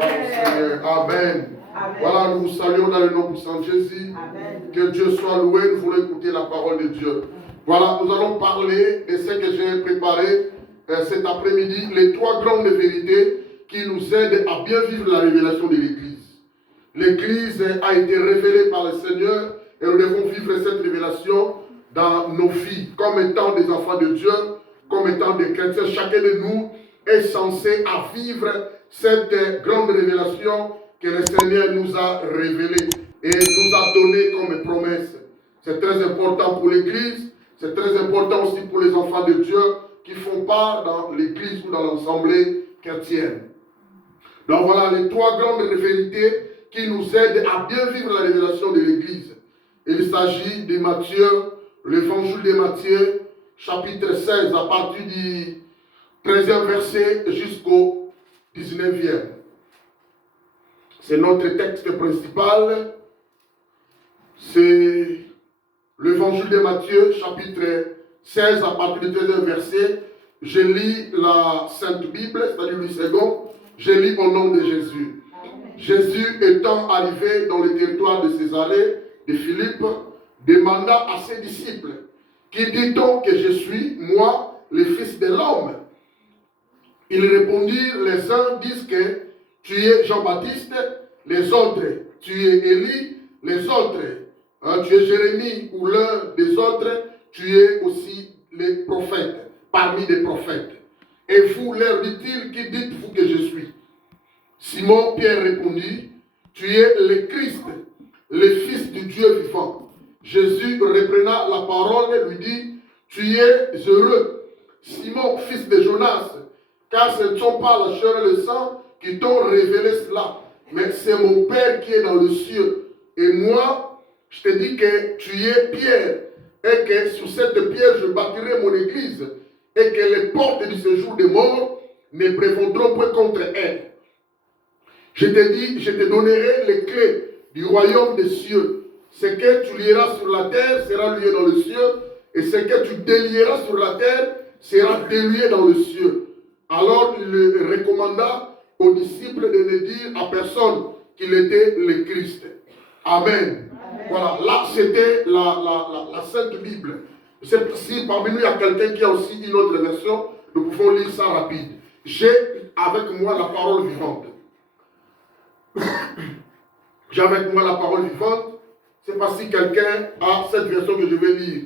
Amen. Amen. Voilà, nous vous saluons dans le nom puissant de Jésus. Amen. Que Dieu soit loué. Nous voulons écouter la parole de Dieu. Voilà, nous allons parler de ce que j'ai préparé cet après-midi, les 3 grandes vérités qui nous aident à bien vivre la révélation de l'Église. L'Église a été révélée par le Seigneur et nous devons vivre cette révélation dans nos vies, comme étant des enfants de Dieu, comme étant des chrétiens. Chacun de nous est censé à vivre cette grande révélation que le Seigneur nous a révélée et nous a donnée comme promesse. C'est très important pour l'Église, c'est très important aussi pour les enfants de Dieu qui font part dans l'Église ou dans l'assemblée chrétienne. Donc voilà les 3 grandes vérités qui nous aident à bien vivre la révélation de l'Église. Il s'agit de Matthieu, l'évangile de Matthieu, chapitre 16, à partir du 13e verset jusqu'au 19e. C'est notre texte principal. C'est l'évangile de Matthieu, chapitre 16, à partir du 13e verset. Je lis la Sainte Bible, c'est-à-dire le second. Je lis au nom de Jésus. Jésus étant arrivé dans le territoire de Césarée, de Philippe, demanda à ses disciples, qui dit-on que je suis, moi, le Fils de l'homme? Ils répondirent, les uns disent que tu es Jean-Baptiste, les autres, tu es Élie, les autres, tu es Jérémie, ou l'un des autres, tu es aussi les prophètes, parmi les prophètes. Et vous, leur dit-il, qui dites-vous que je suis? Simon Pierre répondit, tu es le Christ, le Fils du Dieu vivant. Jésus reprenant la parole lui dit, tu es heureux, Simon, fils de Jonas, car ce ne sont pas la chair et le sang qui t'ont révélé cela, mais c'est mon Père qui est dans le ciel. Et moi, je te dis que tu es Pierre, et que sur cette pierre je bâtirai mon église, et que les portes du séjour des morts ne prévaudront point contre elle. Je te dis, je te donnerai les clés du royaume des cieux. Ce que tu lieras sur la terre sera lié dans le ciel, et ce que tu délieras sur la terre sera délié dans le ciel. Alors il recommanda aux disciples de ne dire à personne qu'il était le Christ. Amen. Amen. Voilà, là c'était la Sainte Bible. Si parmi nous il y a quelqu'un qui a aussi une autre version, nous pouvons lire ça rapide. J'ai avec moi la parole vivante. J'ai avec moi la parole vivante. C'est pas si quelqu'un a cette version que je vais lire.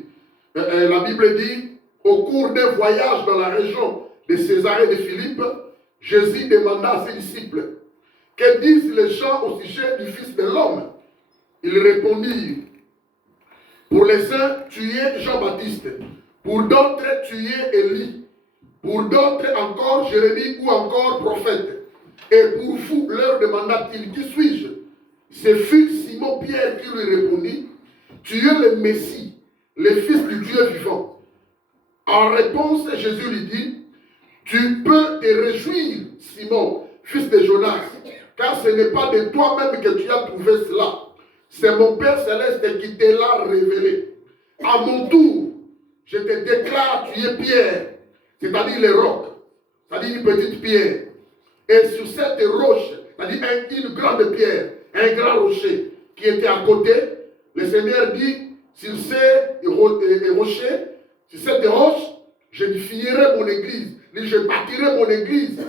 La Bible dit, au cours d'un voyage dans la région de Césarée de Philippe, Jésus demanda à ses disciples, que disent les gens au sujet du Fils de l'homme? Ils répondirent, pour les uns, tu es Jean-Baptiste, pour d'autres, tu es Élie, pour d'autres encore Jérémie ou encore prophète. Et pour vous, leur demanda-t-il, qui suis-je? Ce fut Simon Pierre qui lui répondit, tu es le Messie, le Fils du Dieu vivant. En réponse, Jésus lui dit, tu peux te réjouir, Simon, fils de Jonas, car ce n'est pas de toi-même que tu as trouvé cela. C'est mon Père Céleste qui te l'a révélé. À mon tour, je te déclare, tu es Pierre, c'est-à-dire le roc, c'est-à-dire une petite pierre. Et sur cette roche, c'est-à-dire une grande pierre, un grand rocher qui était à côté, le Seigneur dit, sur ces rochers, sur cette roche, j'édifierai mon église, je bâtirai mon église,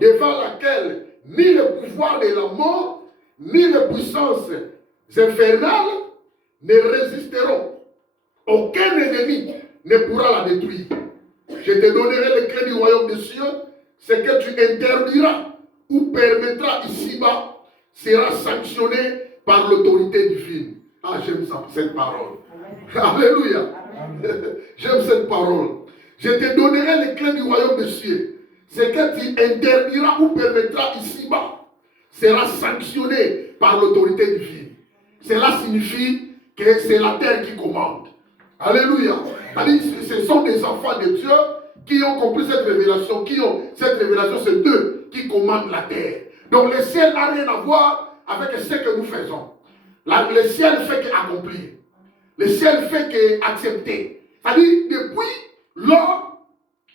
devant laquelle ni le pouvoir de la mort, ni les puissances infernales ne résisteront. Aucun ennemi ne pourra la détruire. Je te donnerai les clés du royaume des cieux. Ce que tu interdiras ou permettras ici-bas sera sanctionné par l'autorité divine. Ah, j'aime ça, cette parole. Amen. Alléluia. Amen. J'aime cette parole. Je te donnerai les clés du royaume des cieux. Ce que tu interdiras ou permettras ici-bas sera sanctionné par l'autorité divine. Cela signifie que c'est la terre qui commande. Alléluia. Ce sont des enfants de Dieu qui ont compris cette révélation. Cette révélation, c'est eux qui commandent la terre. Donc le ciel n'a rien à voir avec ce que nous faisons. Le ciel fait qu'accomplir. Le ciel fait qu'accepter. C'est-à-dire,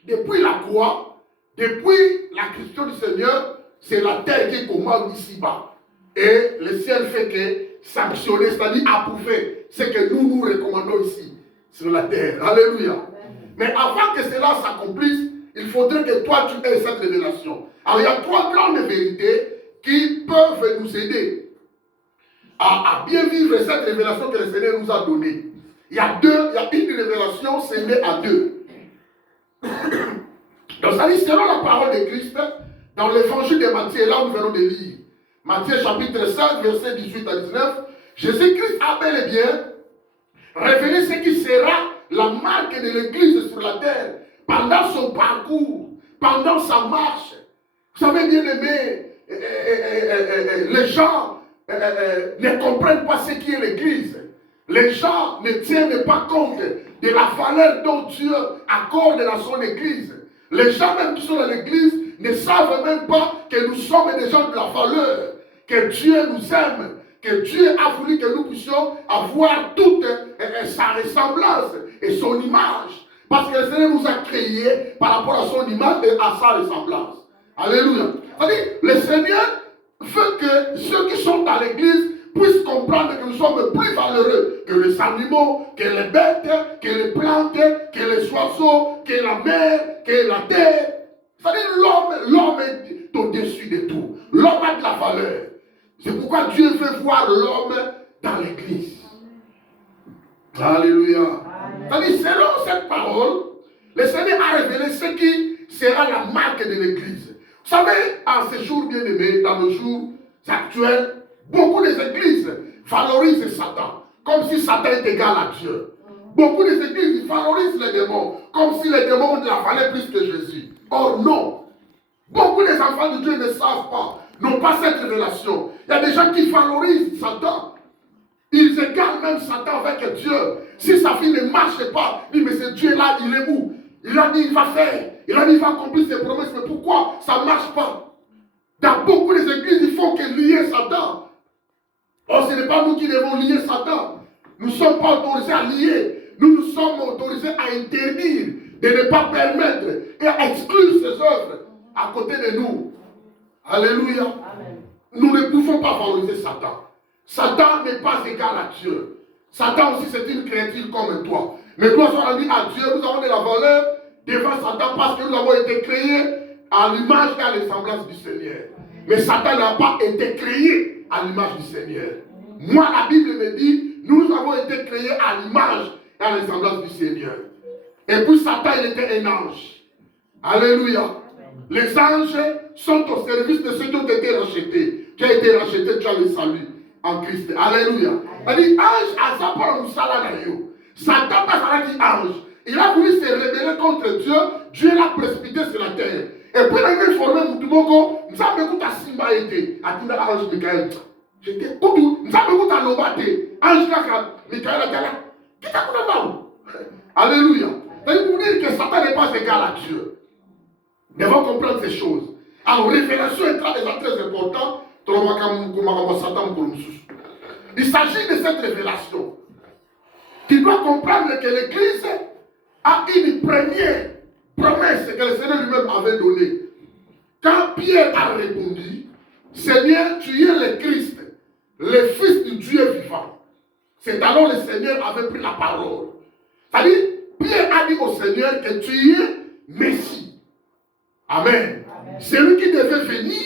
depuis la croix, depuis la Christian du Seigneur, c'est la terre qui commande ici-bas. Et le ciel fait que sanctionner, c'est-à-dire approuver ce que nous recommandons ici, sur la terre. Alléluia. Mais avant que cela s'accomplisse, il faudrait que toi tu aies cette révélation. Alors il y a 3 grandes vérités qui peuvent nous aider à bien vivre cette révélation que le Seigneur nous a donnée. Il y a une révélation scellée à 2. Donc ça dit, selon la parole de Christ, dans l'évangile de Matthieu, là où nous venons de lire, Matthieu chapitre 5, versets 18 à 19, Jésus-Christ a bel et bien révélé ce qui sera la marque de l'Église sur la terre pendant son parcours, pendant sa marche. Vous savez, bien aimé, les gens ne comprennent pas ce qui est l'Église. Les gens ne tiennent pas compte de la valeur dont Dieu accorde dans son Église. Les gens même qui sont dans l'Église ne savent même pas que nous sommes des gens de la valeur, que Dieu nous aime, que Dieu a voulu que nous puissions avoir toute sa ressemblance et son image. Parce que le Seigneur nous a créés par rapport à son image et à sa ressemblance. Alléluia. C'est-à-dire, le Seigneur veut que ceux qui sont dans l'église puissent comprendre que nous sommes plus valeureux que les animaux, que les bêtes, que les plantes, que les oiseaux, que la mer, que la terre. C'est-à-dire, l'homme est au-dessus de tout. L'homme a de la valeur. C'est pourquoi Dieu veut voir l'homme dans l'église. Alléluia. C'est-à-dire, selon cette parole, le Seigneur a révélé ce qui sera la marque de l'église. Vous savez, en ces jours bien-aimés, dans nos jours actuels, beaucoup d'églises valorisent Satan, comme si Satan est égal à Dieu. Beaucoup d'églises valorisent les démons, comme si les démons ont de la valeur plus que Jésus. Or non. Beaucoup des enfants de Dieu ne savent pas, n'ont pas cette révélation. Il y a des gens qui valorisent Satan. Ils égalent même Satan avec Dieu. Si sa fille ne marche pas, il dit, mais ce Dieu-là, il est où? Il a dit, il va faire. Il a dit, il va accomplir ses promesses. Mais pourquoi ça ne marche pas? Dans beaucoup d'églises, il faut que lier Satan. Or, ce n'est pas nous qui devons lier Satan. Nous ne sommes pas autorisés à lier. Nous sommes autorisés à interdire, de ne pas permettre et à exclure ses œuvres à côté de nous. Alléluia. Amen. Nous ne pouvons pas valoriser Satan. Satan n'est pas égal à Dieu. Satan aussi, c'est une créature comme toi. Mais toi, on a dit à Dieu, nous avons de la valeur devant Satan parce que nous avons été créés à l'image et à ressemblance du Seigneur. Mais Satan n'a pas été créé à l'image du Seigneur. Moi, la Bible me dit, nous avons été créés à l'image et à la ressemblance du Seigneur. Et puis Satan, il était un ange. Alléluia. Les anges sont au service de ceux qui ont été rachetés. Tu as été racheté, tu as le salut en Christ. Alléluia. Il dit, ange, à ça, pour nous salanayo. Satan, pas dit ange. Il a voulu se rébeller contre Dieu. Dieu l'a précipité sur la terre. Et puis, il a formé Moutoumoko. Nous avons écouté à Simba été. À tout ange Michael. J'étais tout. Nous avons écouté à Lobate. Ange Michael a dit là. Qui t'a coupé là? Alléluia. C'est pour dire que Satan n'est pas égal à Dieu. Nous devons comprendre ces choses. Alors, révélation est très importante. Il s'agit de cette révélation. Tu dois comprendre que l'Église a une première promesse que le Seigneur lui-même avait donnée. Quand Pierre a répondu, Seigneur, tu es le Christ, le Fils du Dieu vivant. C'est alors le Seigneur avait pris la parole. C'est-à-dire, Pierre a dit au Seigneur que tu es Messie. Amen. Amen. C'est lui qui devait venir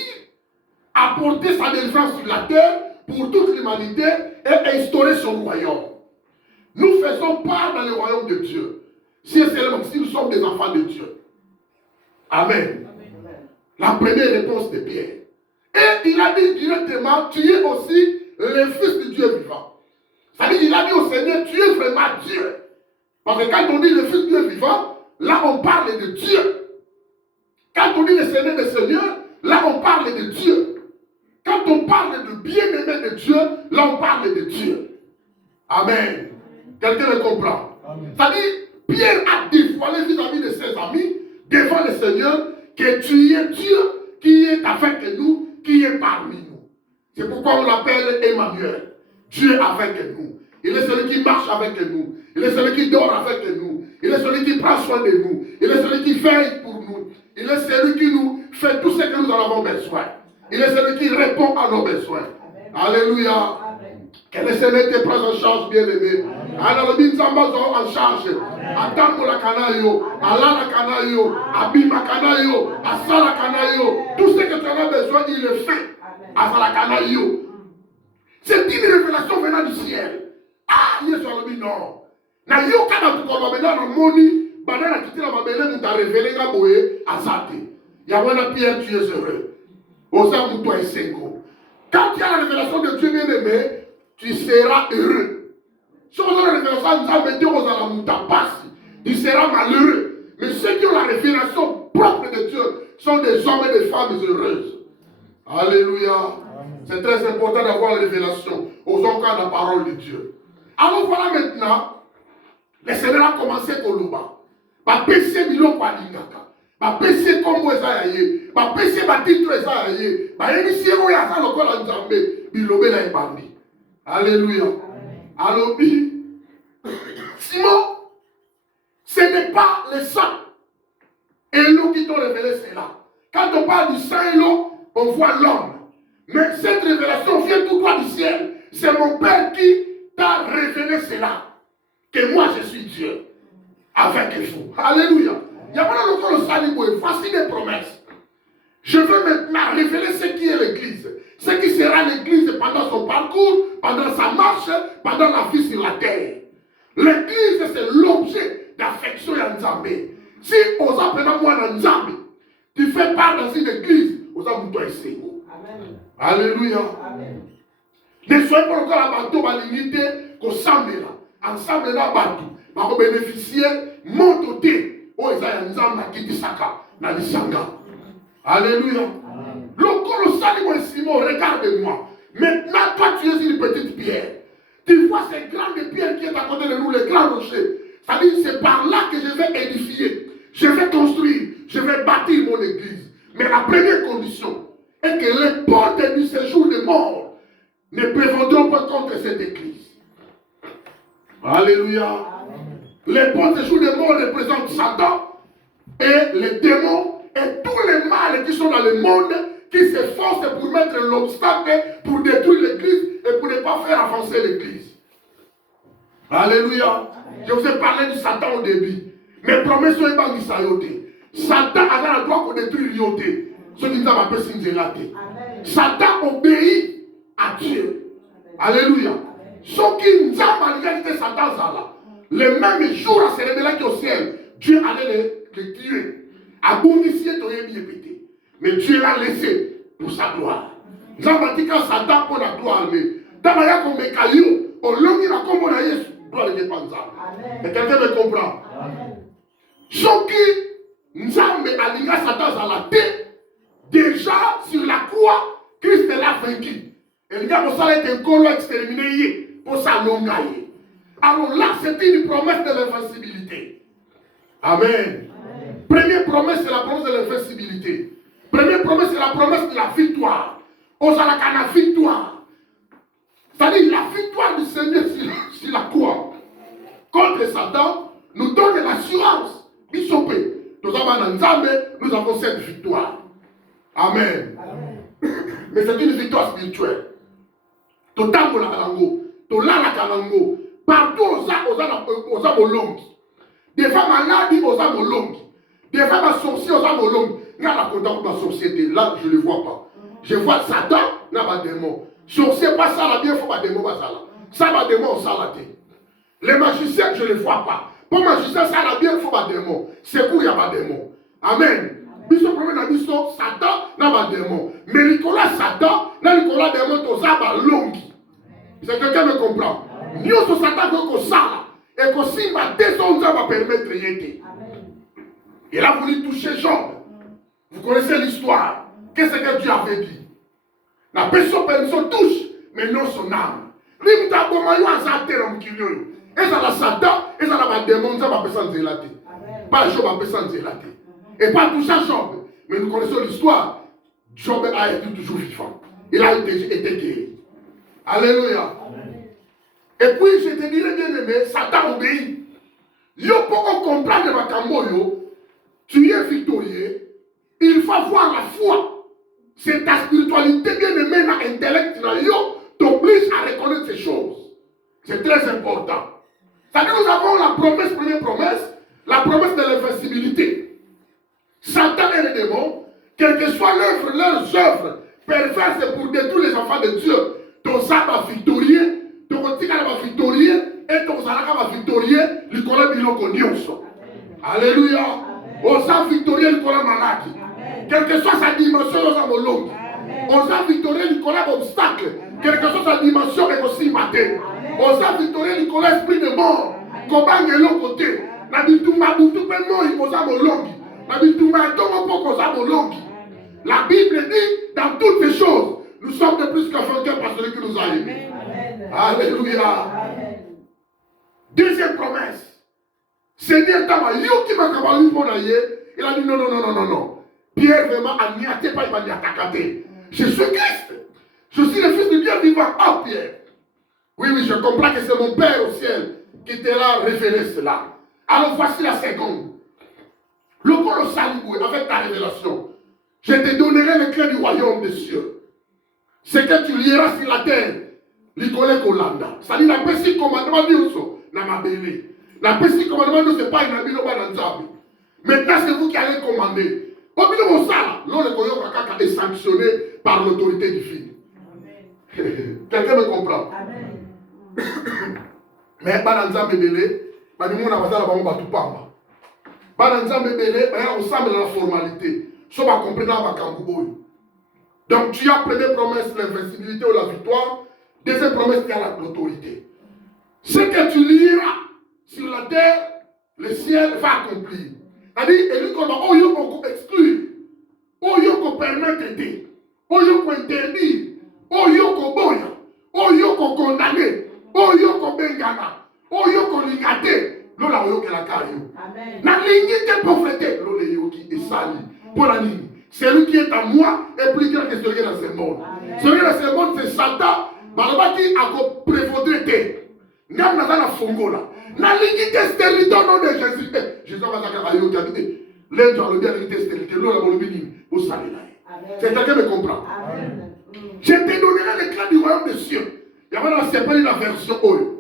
apporter sa délivrance sur la terre pour toute l'humanité et instaurer son royaume. Nous faisons part dans le royaume de Dieu. Si nous sommes des enfants de Dieu. Amen. Amen. La première réponse de Pierre. Et il a dit directement, tu es aussi le Fils du Dieu vivant. C'est-à-dire, il a dit au Seigneur, tu es vraiment Dieu. Parce que quand on dit le Fils du Dieu vivant, là on parle de Dieu. Quand on dit le Seigneur des Seigneurs, là on parle de Dieu. Quand on parle de bien-aimé de Dieu, là on parle de Dieu. Amen. Quelqu'un le comprend? C'est-à-dire, Pierre a dévoilé vis-à-vis de ses amis, devant le Seigneur, que tu es Dieu qui est avec nous, qui est parmi nous. C'est pourquoi on l'appelle Emmanuel. Dieu avec nous. Il est celui qui marche avec nous. Il est celui qui dort avec nous. Il est celui qui prend soin de nous. Il est celui qui veille pour nous. Il est celui qui nous fait tout ce que nous en avons besoin. Il est celui qui répond à nos besoins. Alléluia. Que le Seigneur te prenne en charge, bien-aimé. Alors, le Nzamba en charge. Adamo la canayo, Allah la canayo, Abima canayo, Asa la canayo. Tout ce que tu en as besoin, il le fait. Asa la canayo. C'est une révélation venant du ciel. Ah, il est sur le non. Na yo kana tukoma bena na moni, banana kitila mabele muta révélé nga boye azate. Ya wana Pierre, tu es heureux. Osa muto esengo. Quand tu as la révélation de Dieu bien-aimé, tu seras heureux. Si on a la révélation tu seras malheureux. Mais ceux qui ont la révélation propre de Dieu sont des hommes et des femmes heureuses. Alléluia. C'est très important d'avoir la révélation aux enfants de la parole de Dieu. Alors voilà maintenant, le Seigneur a commencé à Koluba. Va pécher biloko alingaka. Va pécher kombo ezayaye. Va pécher ba titre ezayaye. Va émission oya za lokola nzambe bilobe na ebandi. Alléluia. Alors, Simon, ce n'est pas le sang et l'eau qui t'ont révélé cela. Quand on parle du sang et l'eau, on voit l'homme. Mais cette révélation vient tout droit du ciel. C'est mon Père qui t'a révélé cela. Que moi je suis Dieu. Avec vous. Alléluia. Il y a pas longtemps le salut. Voici des promesses. Je veux maintenant révéler ce qui est l'Église. Ce qui sera l'Église pendant son parcours, pendant sa marche, pendant la vie sur la terre. L'Église, c'est l'objet d'affection à Nzambé. Si on appelle moi Nzambé, tu fais part dans une église, on s'appelle Amen. Alléluia. Amen. Ne soyez pas encore à bateau, à l'unité, qu'on s'ensemble là. Ensemble là, bateau. Pour bénéficier, monte au thé. Oh, ils ont Nzambé qui dit Saka, dans les Sanga. Alléluia. Le colossal Simon, regarde-moi. Maintenant, toi, tu es une petite pierre. Tu vois ces grandes pierres qui est à côté de nous, les grands rochers. C'est-à-dire, c'est par là que je vais édifier. Je vais construire. Je vais bâtir mon église. Mais la première condition est que les portes du séjour des morts ne prévaudront pas contre cette église. Alléluia. Les portes du séjour des morts représentent Satan et les démons et tous les mâles qui sont dans le monde qui s'efforcent pour mettre l'obstacle pour détruire l'église et pour ne pas faire avancer l'église. Alléluia. Je vous ai parlé du Satan au début. Mes promesses sont ébangies. Satan a le droit qu'on détruise l'ioté. Ce qui nous a appelé Sinzelate. Satan obéit à Dieu. Alléluia. Ce qui nous a malgré Satan, le même jour à se révéler au ciel, Dieu allait le tuer. À Bounissier, tu es bien pété. Mais Dieu l'a laissé pour sa gloire. Nous avons dit quand Satan pour la gloire. Dans la comme des cailloux, on l'a mis la combo à Jésus. Gloire de Dieu. Et quelqu'un me comprend. Ce qui nous a aligné Satan à la tête, déjà sur la croix, Christ l'a vaincu. Et il y a pour ça été un colon exterminé pour sa longue. Alors là, c'est une promesse de l'invincibilité. Amen. Première promesse, c'est la promesse de l'invincibilité. Première promesse, c'est la promesse de la victoire. On s'en a la victoire. C'est-à-dire la victoire du Seigneur sur la croix contre Satan nous donne l'assurance. Nous avons cette victoire. Amen. Mais c'est une victoire spirituelle. Partout aux âmes des femmes malades aux âmes longues. Des femmes sorcières aux âmes longues. Là, je ne le vois pas. Je vois Satan, là, ma démon. Sorcier, pas ça, là, bien, il faut pas démon, pas ça, là. Ça, ma démon, ça, là, les magiciens, je ne les vois pas. Pour magicien, ça, là, bien, il faut pas démon. C'est où il y a pas démon. Amen. Bishop premier n'a dit Satan, n'a pas démon. Mais Nicolas, Satan, n'a Nicolas démon, aux âmes longues. C'est quelqu'un me comprend. Nous, sur Satan, qu'on ça, et qu'on s'y va, dès on va permettre de y. Il a voulu toucher Job. Vous connaissez l'histoire. Qu'est-ce que Dieu avait dit? La personne touche, mais non son âme. Et ça la Satan, et ça la démon, ça va personne zélaté. Pas Job va personne zélaté. Et pas tout ça Job. Mais nous connaissons l'histoire. Job a été toujours vivant. Il a été guéri. Alléluia. Et puis je te dirais bien aimé, Satan obéit. Yo pour comprendre ma cambo yo, tu es victorieux. Il faut avoir la foi. c'est ta spiritualité bien-aimée dans l'intellect, t'oblige à reconnaître ces choses. C'est très important. C'est-à-dire nous avons la promesse, première promesse, la promesse de l'invincibilité. Satan et les démons, quelle que soit leurs œuvres perverses pour détruire les enfants de Dieu, ton sang va victorier, ton tigre va victorier, et ton salaka va victorier, l'icône biloko nyonso. Alléluia. On s'en victorier l'icône malade. Quelle que soit sa dimension, on s'en molongi. On s'en victorier l'icône obstacle. Quelle que soit sa dimension, et aussi matin. On s'en victorier l'icône esprit de mort. Combat de l'autre côté. N'habituma boutou paiement, il faut s'en molongi. N'habituma tomo poko s'en molongi. La Bible dit, dans toutes ces choses, nous sommes de plus qu'un vainqueur par celui qui nous a aimés. Alléluia. Deuxième promesse. Seigneur Tama, yo qui m'a cabalé pour naïe, il a dit non, non, non, non, non, non. Pierre vraiment a niaté pas, il m'a dit attaqué. Je suis Christ. Je suis le fils de Dieu vivant. Oh Pierre. Oui, oui, je comprends que c'est mon Père au ciel qui te l'a révélé cela. Alors voici la seconde. Le colossal avec ta révélation. Je te donnerai les clés du royaume des cieux. Ce que tu lieras sur la terre, l'icône Kolanda. Ça dit la petite commandement d'Yoso, n'a ma belle. La petite commandement de ce pas une abino bananzabi. Maintenant, c'est vous qui allez commander. Au milieu de ça, l'on le koyo kakaka est sanctionné par l'autorité divine. Quelqu'un me comprend? Amen. Mais bananzabi bele, banimona bazala bango batupamba. Bananzabi bele, on semble dans la formalité. Ça va comprendre ma kangoubouille. Donc tu as première promesse, l'invincibilité ou la victoire. Deuxième promesse, tu as l'autorité. Ce que tu lieras sur la terre, le ciel va accomplir. C'est-à-dire, et lui, on va exclure, on va permettre d'aider, on va interdire, on va boya, on va condamner, on va bengana, on va ligater. Lola oyo ke la kayo. Na lingi te prophète, lola yo qui est sali. Pour la ligne. Celui qui est à moi est plus grand que celui qui est dans ce monde. Celui qui est dans ce monde, c'est Satan. Malaba qui a prévaudré. N'am n'a pas la fongola. Na lingi te stérilité au nom de Jésus. Jésus va s'accaparer au cabinet. L'aide dans le bien de stérilité. Lola le béni. Au salut. C'est quelqu'un me comprend. Je te donnerai les clés du royaume des cieux. Il y a maintenant séparé la version Oyo.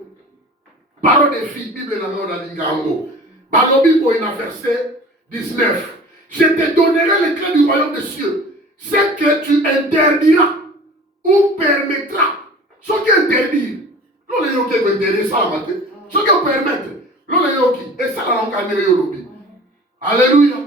Parole des filles, Bible dans la Lingango. Balobi pour une verset 19. Je te donnerai les clés du royaume des cieux. Ce que tu interdiras ou permettras. Ce qui interdit. L'on est yoki qui interdit ça la matin. Ce qui permettre. L'on est yoki. Et ça la langue yolobi. Alléluia.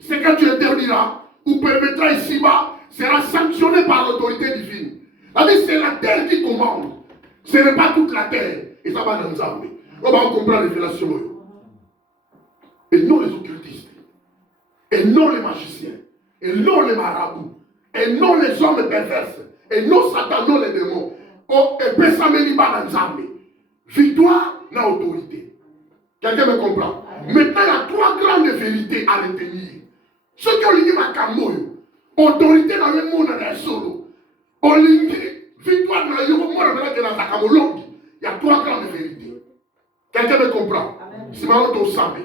Ce que tu interdiras ou permettras ici-bas sera sanctionné par l'autorité divine. C'est la terre qui commande. Ce n'est pas toute la terre. Et ça va dans les armées. On va comprendre la révélation. Et non les occultistes. Et non les magiciens. Et non les marabouts. Et non les hommes perverses. Et non Satan, non les démons. Oh, et Pessameli va dans les armées. Victoire, na autorité. Quelqu'un me comprend? Maintenant, il y a trois grandes vérités à retenir. Ce qui ont dit ma camoyo. Autorité dans le monde, dans les solos. Victoire dans le monde, dans la camolongi. Il y a trois grandes vérités. Quelqu'un me comprend? C'est ma auto samé.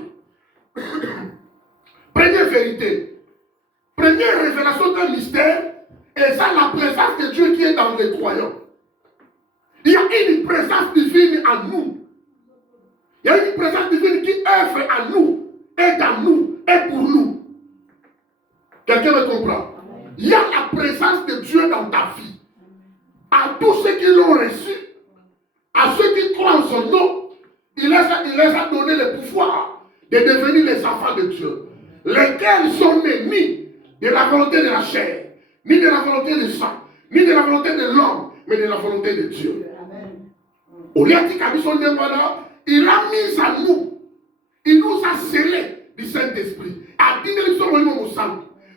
Première vérité. Première révélation d'un mystère. Et ça, la présence de Dieu qui est dans les croyants. Il y a une présence divine en nous. Il y a une présence divine qui œuvre en nous, est dans nous, est pour nous. Quelqu'un me comprend? Il y a la présence de Dieu dans ta vie. À tous ceux qui l'ont reçu, à ceux qui croient en son nom, il les a donné le pouvoir de devenir les enfants de Dieu. Lesquels sont nés ni de la volonté de la chair, ni de la volonté du sang, ni de la volonté de l'homme, mais de la volonté de Dieu. Il a mis à nous, il nous a scellés du Saint-Esprit.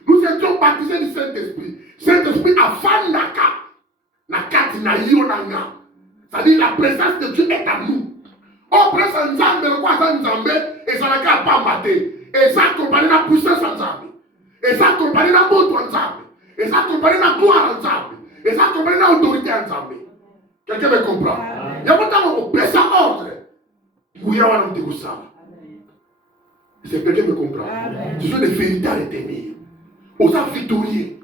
Nous étions baptisés du Saint-Esprit. Saint-Esprit a fait c'est-à-dire la présence de Dieu est à nous. On prend Nzambe, le quoi Nzambe, et ça n'a qu'à pas mater. Et ça accompagne la puissance Nzambe. Et ça accompagne la moto Nzambe. Et ça accompagne la gloire Nzambe. Et ça accompagne l'autorité Nzambe. Quelqu'un me comprend? Il y a pourtant on baisse à ordre. Oui, on a dit ça. C'est quelqu'un me comprend. Ce sont des vérités à retenir. Aux victorieux.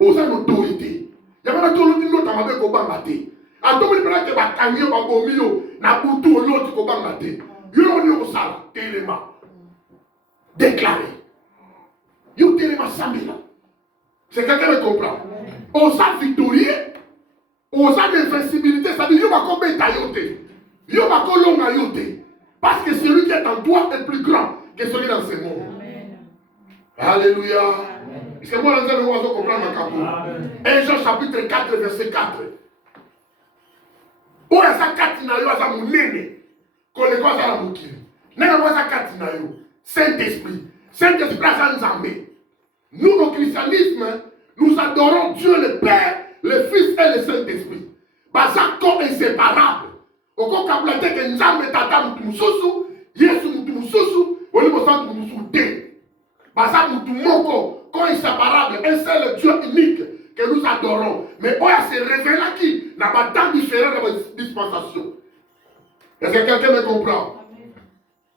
Aux autorités. Il y a tout le monde qui a été combattu. A tout le monde qui a été combattu. Na butu l'autre combattu. Il y a eu au sale, téléma. Déclaré. Il y a eu téléma samedi. C'est quelqu'un qui comprend. Aux sale victorieux. Aux sale invincibilité. Ça veut dire qu'il y a combien d'ayoté. Il y a combien d'ayoté. Parce que celui qui est en toi est plus grand que celui dans ce monde. Alléluia. C'est moi, nous allons comprendre ma capo. 1 Jean chapitre 4, verset 4. Où est-ce que 4 na yo aza munene? Koleko aza la mukili. Nena mo aza 4 na yo. Saint-Esprit. Saint-Esprit aza nzambe. Nous, au christianisme, nous adorons Dieu le Père, le Fils et le Saint-Esprit. Baza corps inséparable. Oko kabulate ke nzambe tata mutu mususu, Yesu mutu mususu, olimo sa mutu mususu te. Baza mutu moko, corps inséparable, un seul Dieu unique que nous adorons. Mais oya se révèle qui n'a pas tant différent dans la dispensation. Est-ce que quelqu'un me comprend?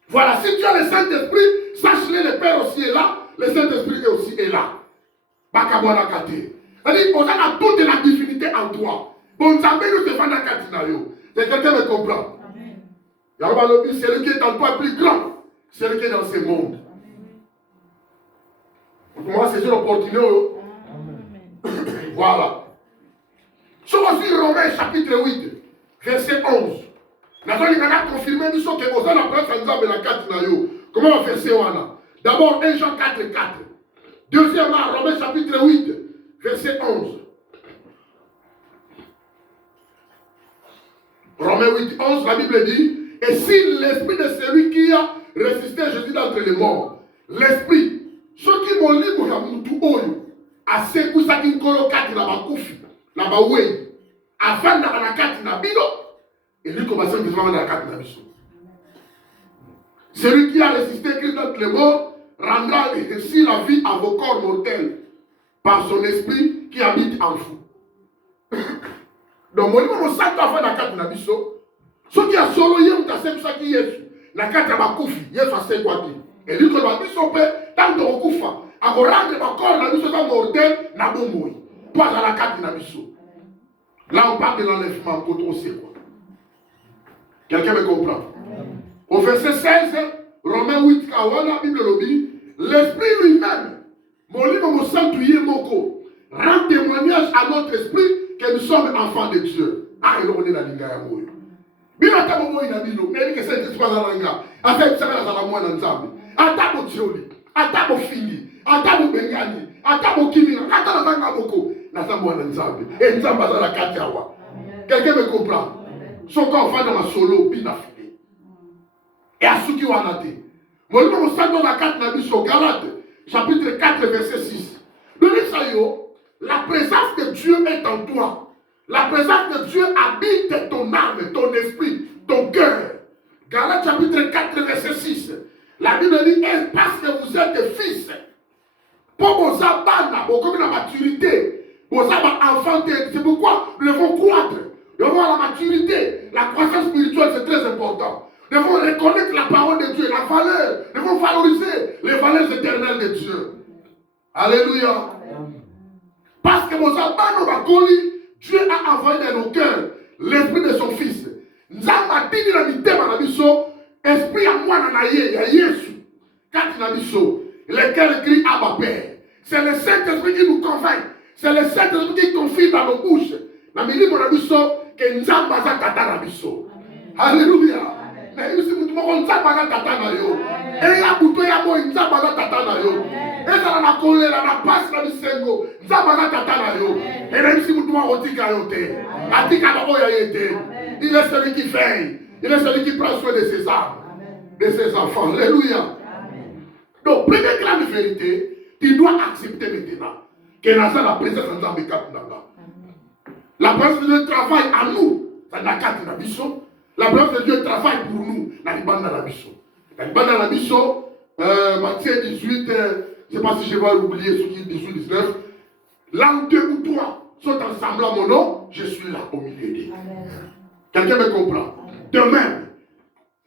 Voilà, si tu as le Saint-Esprit, sache-le, le Père aussi est là, le Saint-Esprit aussi est là. Bakabona kate. C'est-à-dire, on a toute la divinité en toi. Bon, ça veut nous défendre à Katinayo. C'est quelqu'un me comprend? C'est lui qui est en toi plus grand. C'est lui qui est dans ce monde. Moi, c'est une opportunité. Voilà. Si on suit Romains chapitre 8, verset 11. Nous avons confirmé que nous avons la presse en la Katinayo. Comment on fait ça? D'abord, 1 Jean 4, 4. Deuxièmement, Romains chapitre 8, verset 11. Romains 8, 11, la Bible dit, et si l'esprit de celui qui a résisté Jésus d'entre les morts, l'esprit, ceux qui m'ont dit, moi, tout oyo, à ce que ça qui colocate la bakoufi, la baoué, avant de la carte na bido, et lui commence à dire la carte na biso. Celui qui a résisté Christ d'entre les morts rendra ainsi la vie à vos corps mortels par son esprit qui habite en vous. Donc, moi, je sais que la carte na biso, ce qui a solo yé, on sait ça qui est la carte na bakoufi, yé ça c'est quoi dit. Et lui, quand on a dit son père, tant de recouffa, à rendre ma corps na biso dans mortel, na bomboui. Toi, dans la carte na biso. Là, on parle de l'enlèvement, quand on sait quoi. Quelqu'un me comprend? Au verset 16, Romains 8, la Bible le dit, l'esprit lui-même, mon livre, mon sanctuaire, rend témoignage à notre esprit que nous sommes enfants de Dieu. Ah, il est la linga ya moyo. Bila kama moyo na bilo, mais que c'est pas la linga. Afin ça la la mwana nzambe. Ata bo tioli, ata bo fingi, ata bo bengani, ata bo kimina, ata la zanga boko, na sa mwana nzambe. Et nzambe za la katiawa. Quelqu'un me comprend? Son corps va dans ma solo bina fide. Et à ceux qui ont anaté. Mon livre au centre de la carte na biso Galate, chapitre 4 verset 6. Donnez ça yo, la présence de Dieu est en toi. La présence de Dieu habite ton âme, ton esprit, ton cœur. Galates chapitre 4, verset 6. La Bible dit, parce que vous êtes fils, pour vos abandons, pour comme la maturité, vos enfants, c'est pourquoi nous devons croître. Nous devons la maturité, la croissance spirituelle, c'est très important. Nous devons reconnaître la parole de Dieu, la valeur. Nous devons valoriser les valeurs éternelles de Dieu. Alléluia. Parce que vos abandons, Dieu a envoyé dans nos cœurs l'esprit de son fils. Nzamba tini na mitema na biso, esprit à moi na ye, ya Yesu. Kati na biso, lequel crie Abba Père. C'est le Saint-Esprit qui nous convainc. C'est le Saint-Esprit qui confie dans nos bouches. Na milimo na biso, que Nzamba za tata na biso. Alléluia. Na yisi mutu moko Nzamba za tata na yo. Et ya buto ya mo Nzamba za tata na yo. Et ça na kolela na passe na bisengo. Nzamba za tata na yo. Et même si mutu moko tika yo te. Atika ba oya yete. Il est celui qui veille. Il est celui qui prend soin de ses âmes, de ses enfants. Alléluia. Donc, première grande vérité, tu dois accepter maintenant que nous avons la présence de Nzambe Katunanga. La présence de Dieu travaille à nous. Ça n'a qu'à la mission. La présence de Dieu travaille pour nous. La libanda la mission. La libanda la mission, Matthieu 18, je ne sais pas si je vais oublier ce qui est 18, 19. Là où deux ou trois sont ensemble à mon nom, je suis là au milieu d'eux. Quelqu'un me comprend? De même,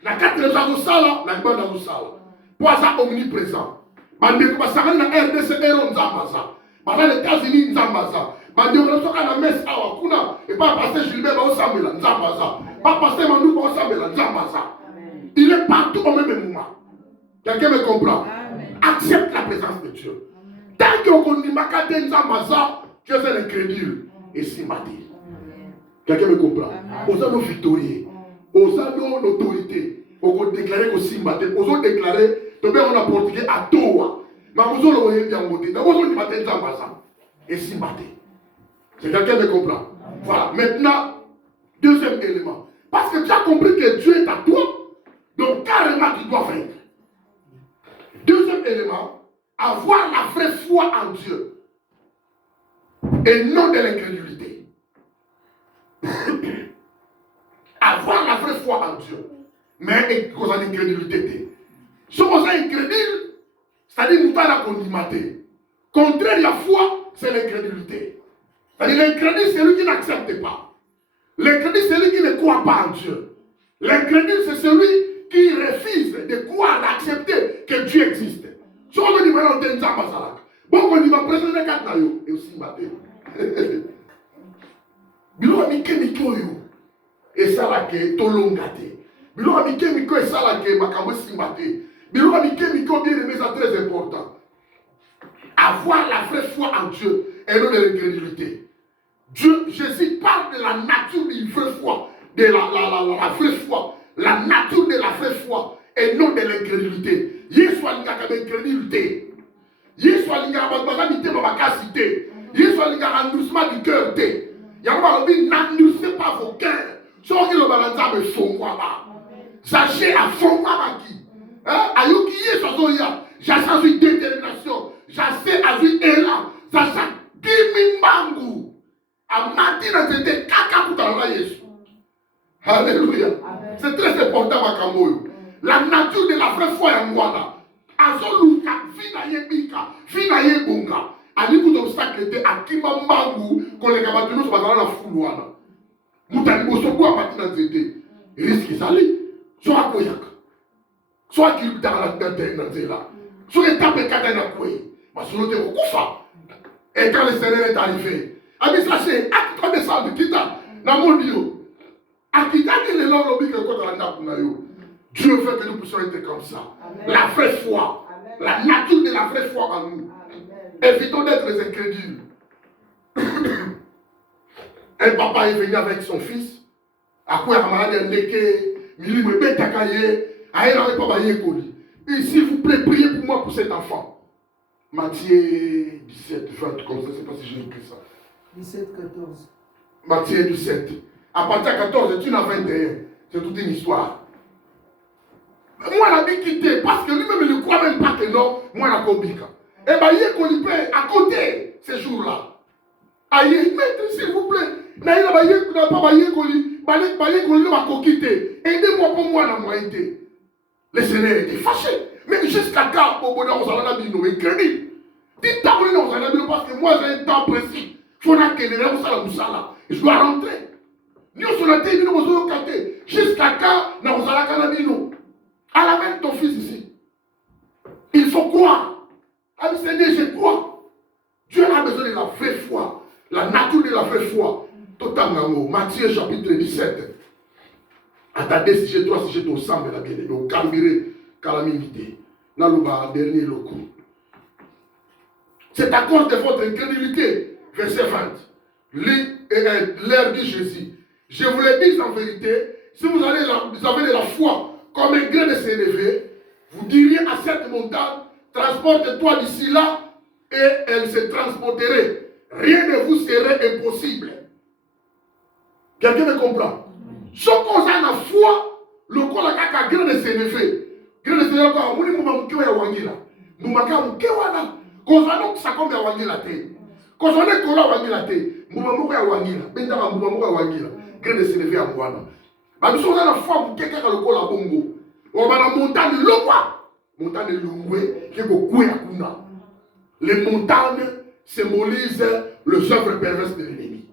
la quatrième sala, la libanda la sala. Pour ça omniprésent. Bande ko basanga na RDC eron nzamba. Par les États-Unis, Nzambaza. Bandioraso à la messe, Awakuna, et pas pasteur Gilbert Baosambela, Nzambaza. Pas pasteur Mandou Baosambela, Nzambaza. Il est partout au même moment. Quelqu'un me comprend? Accepte la présence de Dieu. Tant qu'on dit Makate Nzambaza, tu es un incrédule. Et si Mati. Quelqu'un me comprend? Aux nos victorieux, aux nos autorités, on déclarer que si Mati, on déclarer, on a portugais à Toa. Mais vous avez bien voté. Vous avez dit Nzambaza. Et si Mati. C'est quelqu'un me comprend? Voilà. Maintenant, deuxième élément. Parce que tu as compris que Dieu est à toi. Donc carrément tu dois vaincre. Deuxième élément, avoir la vraie foi en Dieu. Et non de l'incrédulité. Avoir la vraie foi en Dieu. Mais cause de l'incrédulité. Si vous êtes incrédule, c'est-à-dire que nous avons condimité. Contraire à la foi, c'est l'incrédulité. C'est-à-dire l'incrédule, c'est celui qui n'accepte pas. L'incrédule, c'est celui qui ne croit pas en Dieu. L'incrédule, c'est celui qui refuse de croire, d'accepter que Dieu existe. Si on dit maintenant, on est en train bon, on dit, ma présence est 4 naïos. Et aussi, ma tête. Bilo amike mikoyo. Et ça là que tolongate. Bilo amike mikoyo et ça là que makambo simbate. Bilo amike mikoyo bien aimé, c'est très important. Avoir la vraie foi en Dieu et non de l'incrédulité. Dieu, Jésus parle de la nature de la vraie foi, de la vraie foi, la nature de la vraie foi et non de l'incrédulité. Yesu alingaka l'incrédulité. Yesu alingaka bagabité babakasité. Yesu alingaka endoucement du cœur té. Yamba lobi n'endoucez pas vos cœurs. Soki lo balanza me fongwa ba. Sachez à fongwa ba ki. Hein? Ayoki Yesu azoya. J'assa une détermination. J'assa à une élan. J'assa kimimbangu. Amati na zete kaka kutala Yesu. Alléluia. C'est très important makamboyo. La nature de la vraie foi en moi là. Azoluka, fina yebika, fina yebunga. Ali coup d'obstacle était à Kimambangu, quand les cabatons sont dans la foulouana. Moutani bosobo a parti dans zété. Risque sali. Soit koyak. Soit qu'il dans la tête dans zéla. Soit il tape kata na koué. Ma solote au koufa. Et quand le Seigneur est arrivé, ami ça c'est acte de ça de kita. Na mon Dieu. Akita que les langues lobby que quand on a na yo. Dieu veut que nous puissions être comme ça. Amen. La vraie foi. Amen. La nature de la vraie foi en nous. Amen. Évitons d'être les incrédules. Un papa est venu avec son fils. À quoi il a dit, s'il vous plaît, priez pour moi pour cet enfant. Matthieu 17, 20, comme ça, je ne sais pas si j'ai écrit ça. 17, 14. Matthieu 17. À partir de 14, tu n'as 21. C'est toute une histoire. Moi, la vie quitté, parce que lui-même, il ne croit même pas que non, moi, la cobica. Et bien, il y a qu'on peut à côté, ces jours-là. Aïe, maître, s'il vous plaît. Aidez-moi pour moi, la moitié. Le Seigneur était fâché. Mais jusqu'à quand, au bout d'un moment, on a dit, nous, incrédule. Dites-moi, parce que moi, j'ai un temps précis. Il faut que je dois rentrer. Nous sommes jusqu'à quand, nous allons amène ton fils ici. Il faut croire. Ah, Seigneur, je crois. Dieu a besoin de la vraie foi. La nature de la vraie foi. Totalement. Matthieu chapitre 17. Attendez, si j'ai toi, si j'ai ton sang, la bien-aimée, au calmiré, calamité. Dans le dernier loco. C'est à cause de votre incrédulité. Verset 20. L'air dit Jésus. Je vous le dis en vérité, si vous avez de la foi, comme un grain de sénévé, vous diriez à cette montagne, transporte-toi d'ici là, et elle se transporterait. Rien ne vous serait impossible. Quelqu'un me comprend? Ce qu'on a la foi, le corps a grain de sénévé. Grain de sénévé, on dit que vous wangila. Nous m'avons dit que vous avez ça comme wangila te. Quand on est collé à wangila te, nous m'avons dit wangila. Benda nous m'avons wangila. Grain de sénévé à moi. Bah, nous sommes à la fois, quelqu'un qui a le col à bongo. On va la montagne de l'Oua. Montagne de l'Oué, qui est au Kouyakouna. Les montagnes symbolisent les œuvres perverses de l'ennemi.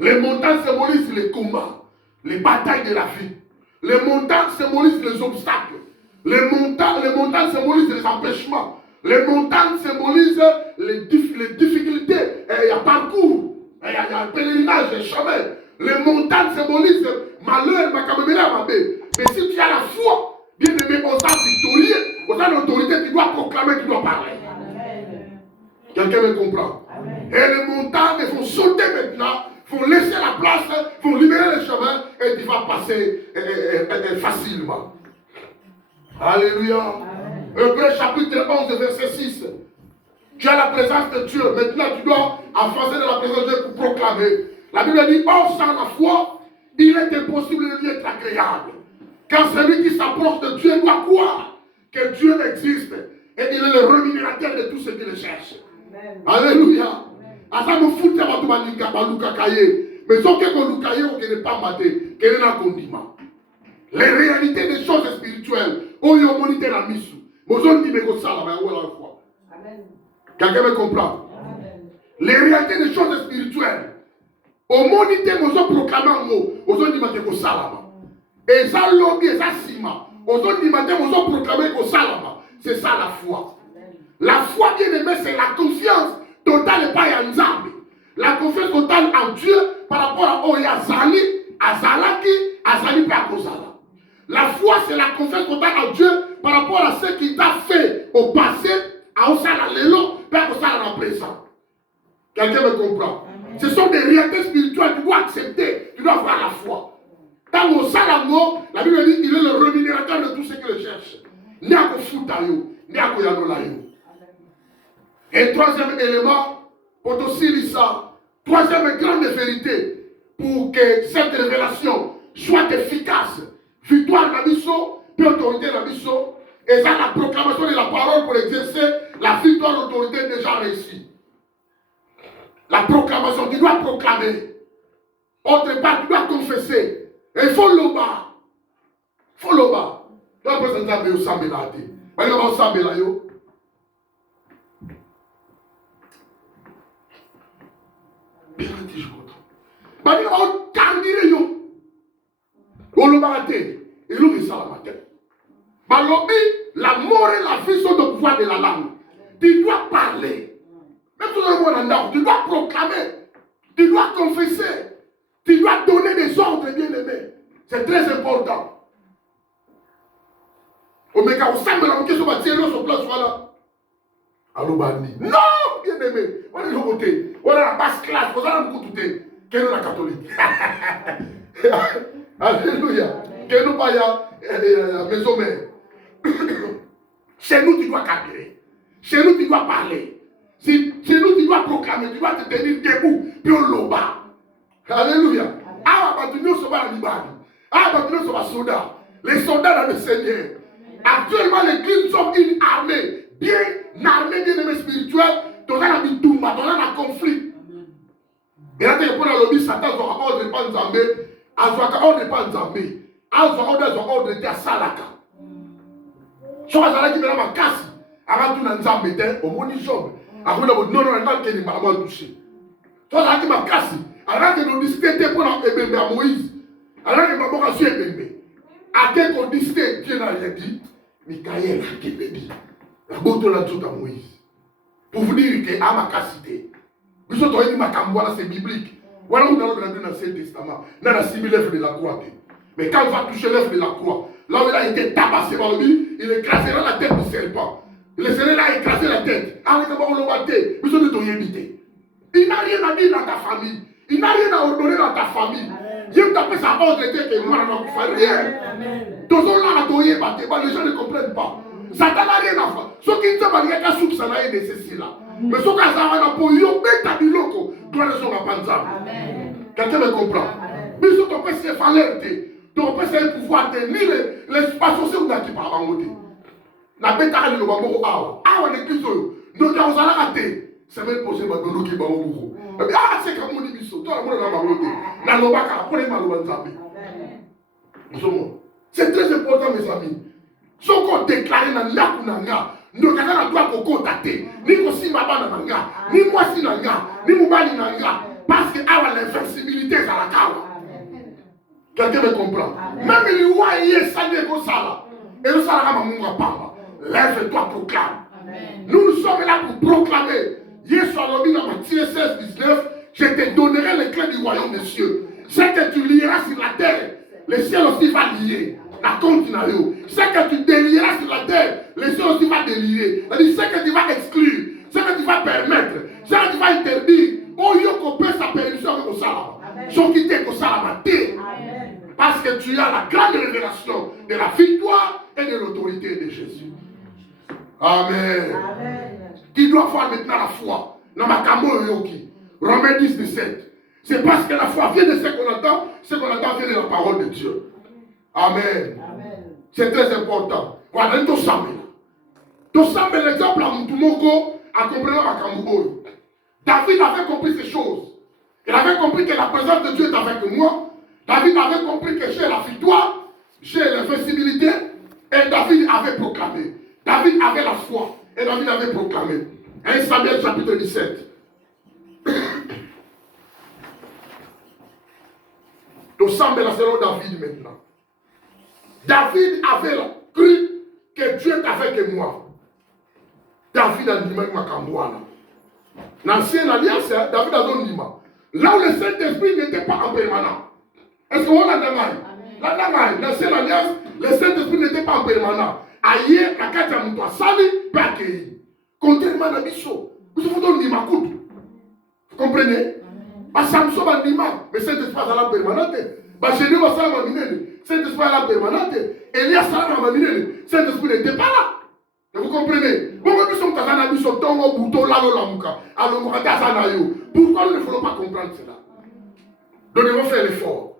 Les montagnes symbolisent les combats, les batailles de la vie. Les montagnes symbolisent les obstacles. Les montagnes symbolisent les empêchements. Les montagnes symbolisent les difficultés, il y a parcours, il y a pèlerinage, des chemins. Les montagnes symbolisent malheur, mais si tu as la foi, bien aimé, on sera victorieux, on a l'autorité, tu dois proclamer, tu dois parler. Quelqu'un me comprend? Amen. Et les montagnes vont sauter maintenant, vont laisser la place, vont libérer le chemin et tu vas passer facilement. Alléluia. Hébreux chapitre 11, verset 6. Tu as la présence de Dieu. Maintenant, tu dois avancer dans la présence de Dieu pour proclamer. La Bible dit, or sans la foi, il est impossible de lui être agréable. Car celui qui s'approche de Dieu doit croire que Dieu existe. Et il est le rémunérateur de tous ceux qui le cherchent. Amen. Alléluia. Asa me fout à Batumanika, Baluka Kaye. Mais ce que vous lukaye, vous ne pas mater, que vous n'avez condiment. Les réalités des choses spirituelles, où vous avez monité la mission. Vous avez dit, mais vous savez, vous avez la foi. Quelqu'un me comprend? Amen. Les réalités des choses spirituelles, au monité, vous avez proclamé un mot, vous avez dit, mais vous savez. Et ça, lobby, et ça, sima. Vous avez dit, mais vous avez proclamé que vous savez. C'est ça la foi. La foi, bien aimé, c'est la confiance totale et pas en Nzambe. La confiance totale en Dieu par rapport à Oyazali, Azalaki, Azali Pakozala. La foi, c'est la confiance totale en Dieu par rapport à ce qu'il t'a fait au passé, à Osala Lelo, pas Osala dans le présent. Quelqu'un me comprend? Amen. Ce sont des réalités spirituelles, tu dois accepter, tu dois avoir la foi. Dans Osala Mo, la Bible dit qu'il est le rémunérateur de tous ceux qui le cherchent. Ni à Kofutayo, ni à Koyanolayo. Et troisième élément, pour aussi ça, troisième grande vérité, pour que cette révélation soit efficace, victoire d'Abisso, puis autorité d'Abisso, et ça la proclamation de la parole pour exercer la victoire d'autorité déjà réussie. La proclamation, tu dois proclamer. Autre part, tu dois confesser. Et il faut l'oba. Il faut l'oba. Tu dois présenter un peu au Sambela. Tu vas au Sambela. Bien dit, je comprends. Bah, on candidé yo. On le baraté. Et l'on met ça la matin. Bah, l'obé, la mort et la vie sont au pouvoir de la langue. Tu dois parler. Même si on est en tu dois proclamer. Tu dois confesser. Tu dois donner des ordres bien aimés. C'est très important. Au méga, on semble la moquette sur ma tienne, sur place, voilà. Allô, Bandi. Non, bien aimé. On est de côté. On a la basse classe. On a beaucoup tout est. Quelle est la catholique? Alléluia. Quelle est la maison mère? Chez nous, tu dois cadrer. Chez nous, tu dois parler. Chez nous, tu dois proclamer. Tu dois te tenir debout. Puis on l'oba. Alléluia. Ah, bah, tu nous sommes à l'Ibani. Ah, bah, tu nous sommes à Soda. Les soldats dans le Seigneur. Actuellement, l'église sommes une armée. Bien armée, bien aimée spirituelle, tu as un bitumba, tu as un conflit. Et là, tu as un lobby, Satan, tu as ordre de pas Nzambé, tu as ordre de pas Nzambé, tu as ordre de Salaka. Tu as ordre de ma casse, avant tout Nzambé, au moni job, avant de non, non, non, qui n'est pas touché. Tu as ordre de ma casse, avant de nous discuter pour Ebembe à Moïse, avant de ma sur Ebembe. À quel qu'on discute, Dieu n'a rien dit, Michael a qui me dit. La beauté de Moïse. Pour vous dire que à ma cité, vous avez dit que c'est biblique. Voilà où dans l'Ancien Testament, dans la simile l'œuvre de la croix. Mais quand on va toucher l'œuvre de la croix, là où il a été tabassé par lui, il écrasera la tête du serpent. Il laisserait là écraser la tête. Avec le lobaté, vous avez ton éviter. Il n'a rien à dire dans ta famille. Il n'a rien à ordonner dans ta famille. Dieu t'a fait sa ordre que moi, je ne fais rien. Tous les gens ne comprennent pas. Satan n'a rien à faire. Ce qui ne sait pas rien qu'à soupe, ça n'a rien nécessaire là. Mais ce qui a ça, pour yo, bêta biloko, doit le son à Panzam. Quelqu'un me comprend. Mais ce qu'on peut se faire l'alerter, on peut se pouvoir tenir l'espace aussi où tu parles en côté. La bêta, elle est au bambou. Ah, on est plus sur nous, nous allons rater. C'est même possible de nous qui va au bout. Ah, c'est comme on dit, toi, on a bambou. La lobaka, pour les malou Nzambe. C'est très important, mes amis. Ce qu'on déclare dans l'Akunanga, nous avons droit de contacter. Ni aussi Mabana Nanga, ni moi si Nanga, ni Moubani Nanga. Parce qu'il y a l'invincibilité à la kawa. Quelqu'un me comprend? Même les lois, il y a ça de ça. Et nous sommes là, Lève-toi, proclame. Nous sommes là pour proclamer. Yesu alobi dans Matthieu 16, 19, je te donnerai les clés du royaume des cieux. Ce que tu lieras sur la terre, le ciel aussi va lier. La continue. Ce que tu délieras sur la terre, le ciel aussi va délier. C'est-à-dire ce que tu vas exclure, ce que tu vas permettre, ce que tu vas interdire. Oh, yo, qu'on peut sa permission avec au salam. Son qui t'est au salam. Parce que tu as la grande révélation de la victoire et de l'autorité de Jésus. Amen. Tu dois avoir maintenant la foi. Dans ma camo yoki. Romains 10, 17. C'est parce que la foi vient de ce qu'on entend vient de la parole de Dieu. Amen. C'est très important. Voilà, tu sens l'exemple à Moutoumoko à comprendre ma camo. David avait compris ces choses. Il avait compris que la présence de Dieu est avec moi. David avait compris que j'ai la victoire, j'ai l'invincibilité, et David avait proclamé. David avait la foi, et David avait proclamé. 1 Samuel chapitre 17. Nous sommes selon David maintenant. David avait cru que Dieu est avec moi. David a dit même ma cambouana. L'ancienne alliance, David a donné Nima. Là où le Saint-Esprit n'était pas en permanent. Est-ce qu'on l'a demandé? La demande, l'ancienne alliance, le Saint-Esprit n'était pas en permanent. Aïe, la carte à Moutoua, Sali, pas accueilli. Contrairement à Bisso, vous vous donnez Nima Kout. Vous comprenez? Samson va Nima, mais Saint-Esprit va la permanente. Génie va ça la minelle, Saint-Esprit va la permanente. Elias va la minelle, Saint-Esprit n'était pas là. Vous comprenez? Pourquoi nous sommes dans un abus sur ton bouton là, alors pourquoi nous ne voulons pas comprendre cela? Nous devons faire l'effort.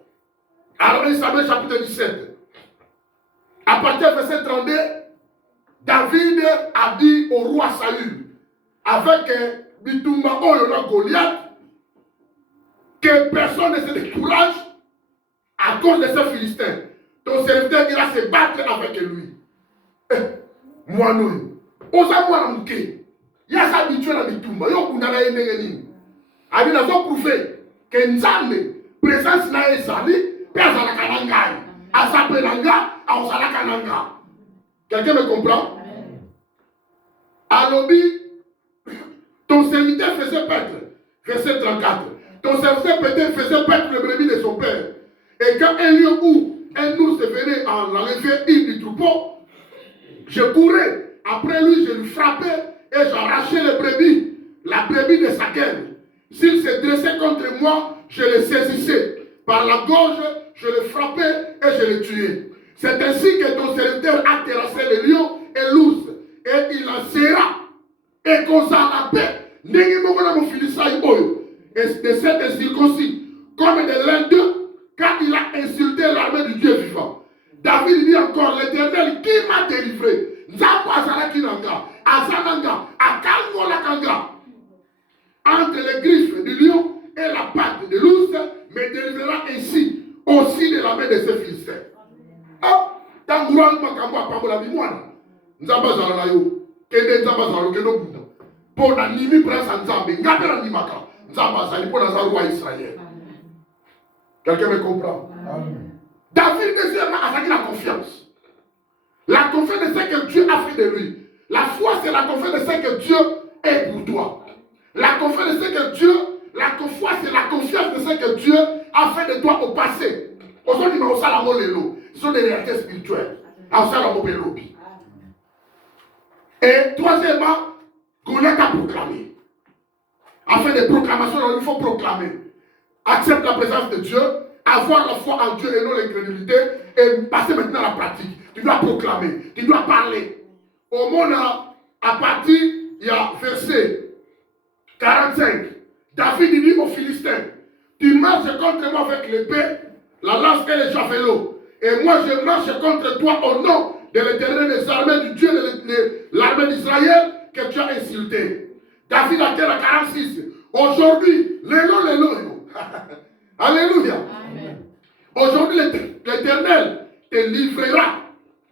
Alors, Samuel chapitre 17. À partir du verset 32, David a dit au roi Saül, avec Bitumba Oyona Goliath, que personne ne se décourage à cause de ce Philistin. Ton serviteur ira se battre avec lui. Moi, nous. Osa mouké. Il y a ça habitué à Bitumba. Yo kunala yenengeni. Abi na zo prouver que Nzambe présence na ezali pe azala kananga. Asapelanga, azala kananga. Quelqu'un me comprend? Alobi, ton serviteur faisait paître. Verset 34. Ton serviteur peut-être faisait paître le brebis de son père. Et quand un lieu où un ours venait en enlever une du troupeau, je courais après lui, je le frappais et j'arrachais les brebis, la brebis de sa gueule. S'il se dressait contre moi, je le saisissais. Par la gorge, je le frappais et je le tuais. C'est ainsi que ton serviteur a terrassé le lion et l'ours. Et il en serra. Et qu'on s'en appelle. Et de cet incirconcis, comme de l'un d'eux, quand il a insulté l'armée du Dieu vivant. David dit encore, l'Éternel qui m'a délivré. Entre les griffes du lion et la patte de l'ours, me délivrera ainsi aussi de la main de ces Philistins. Ah, tant que nous avons pour la nimi prince Nzambe, ngapela nimaka, Nzamba zali pour la roi Israël. Quelqu'un me comprend? David deuxièmement a la confiance. La confiance de ce que Dieu a fait de lui. La foi c'est la confiance de ce que Dieu est pour toi. La confiance de ce que Dieu, la foi c'est la confiance de ce que Dieu a fait de toi au passé. Aujourd'hui, ce sont des réalités spirituelles. Et troisièmement, Goliath a proclamé. Afin de proclamation, il faut proclamer. Accepte la présence de Dieu, avoir la foi en Dieu et non l'incrédulité, et passer maintenant à la pratique. Tu dois proclamer, tu dois parler. Au monde, à partir, il y a verset 45. David dit aux Philistins, tu marches contre moi avec l'épée, la lance et le javelot. Et moi je marche contre toi au nom de l'Éternel des armées du Dieu de l'armée d'Israël que tu as insulté. David a dit à 46. Aujourd'hui, l'élo. Alléluia. Amen. Aujourd'hui, l'Éternel te livrera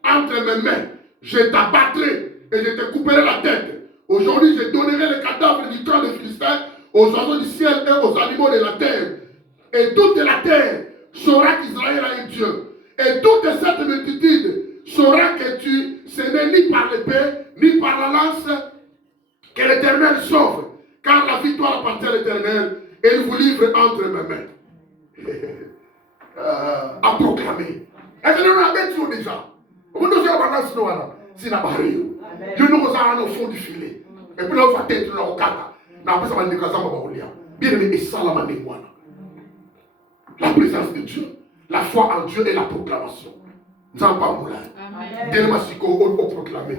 entre mes mains. Je t'abattrai et je te couperai la tête. Aujourd'hui, je donnerai le cadavre du camp des Philistins aux oiseaux du ciel et aux animaux de la terre. Et toute la terre saura qu'Israël a un Dieu. Et toute cette multitude saura que ce n'est ni par l'épée, ni par la lance que l'Éternel sauve. car la victoire appartient à l'Éternel et il vous livre entre mes mains. À proclamer. Est-ce que nous avons déjà? Vous nous avons si n'a pas réussi. Dieu nous a au fond du filet. Et puis là, on va tête là au cadre. Après ça va dire que ça va bien aimé, et ça la manière. La présence de Dieu, la foi en Dieu et la proclamation. Nous n'avons pas moulin. Dès le massicot, on proclamer.